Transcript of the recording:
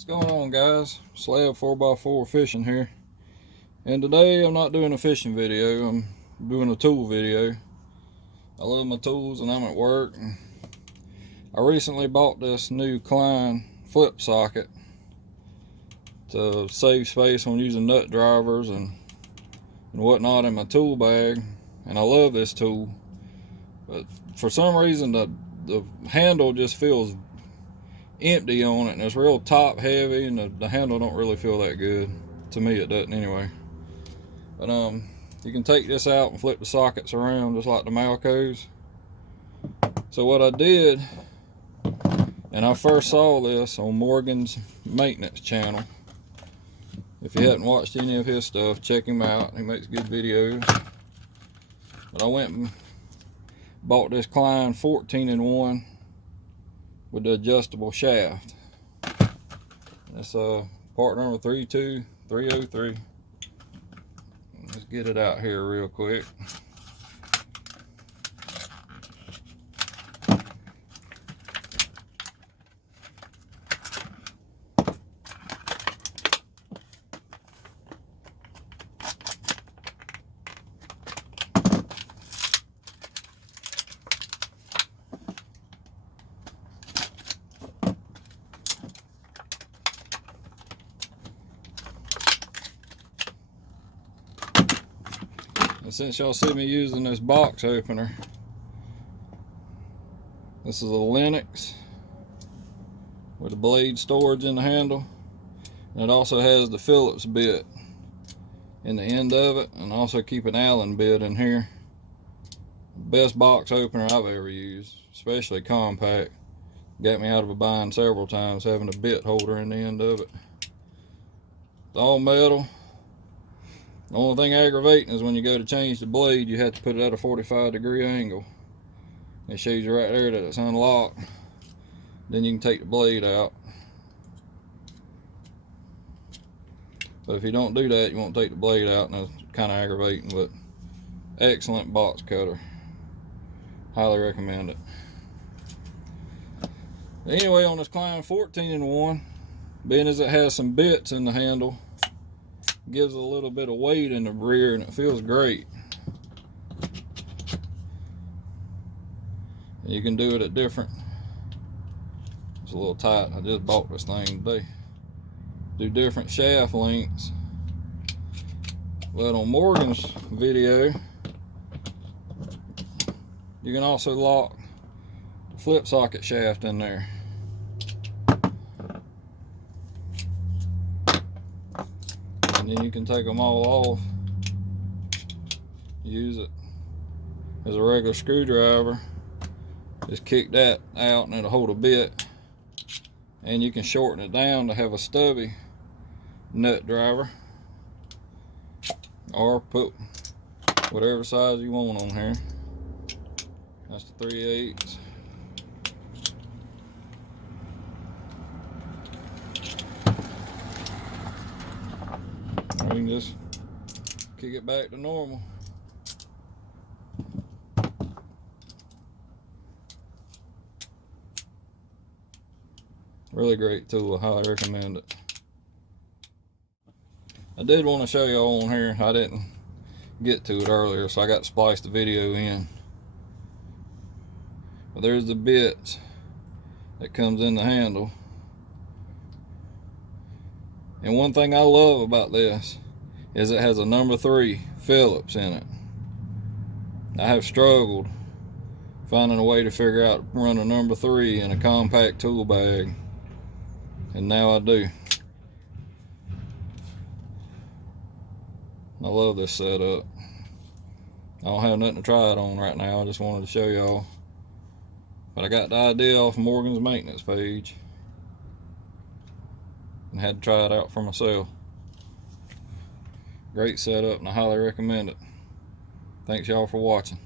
What's going on, guys? Slab 4x4 fishing here, and today I'm not doing a fishing video, I'm doing a tool video. I love my tools and I'm at work, and I recently bought this new Klein flip socket to save space on using nut drivers and whatnot in my tool bag, and I love this tool, but for some reason the handle just feels empty on it, and it's real top heavy, and the handle don't really feel that good. To me it doesn't anyway. But you can take this out and flip the sockets around just like the Malcos. So what I did, and I first saw this on Morgan's maintenance channel. If you hadn't watched any of his stuff, check him out, he makes good videos. But I went and bought this Klein 14-in-1 with the adjustable shaft. That's part number 32303. Let's get it out here real quick. And since y'all see me using this box opener, this is a Lenox with a blade storage in the handle, and it also has the Phillips bit in the end of it, and also keep an Allen bit in here. Best box opener I've ever used, especially compact. Got me out of a bind several times having a bit holder in the end of it. It's all metal. The only thing aggravating is when you go to change the blade, you have to put it at a 45-degree angle. It shows you right there that it's unlocked. Then you can take the blade out. But if you don't do that, you won't take the blade out, and it's kind of aggravating. But excellent box cutter. Highly recommend it. Anyway, on this Klein 14-in-1, being as it has some bits in the handle, gives a little bit of weight in the rear, and it feels great. And you can do it at different, it's a little tight, I just bought this thing today, do different shaft lengths. But on Morgan's video, you can also lock the flip socket shaft in there. And then you can take them all off, use it as a regular screwdriver, just kick that out and it'll hold a bit, and you can shorten it down to have a stubby nut driver, or put whatever size you want on here. That's the 3/8. You can just kick it back to normal. Really great tool, I highly recommend it. I did want to show y'all on here, I didn't get to it earlier, so I got to splice the video in. But there's the bit that comes in the handle. And one thing I love about this is it has a number 3 Phillips in it. I have struggled finding a way to figure out to run a number 3 in a compact tool bag, and now I do. I love this setup. I don't have nothing to try it on right now, I just wanted to show y'all. But I got the idea off Morgan's maintenance page and had to try it out for myself. Great setup, and I highly recommend it. Thanks y'all for watching.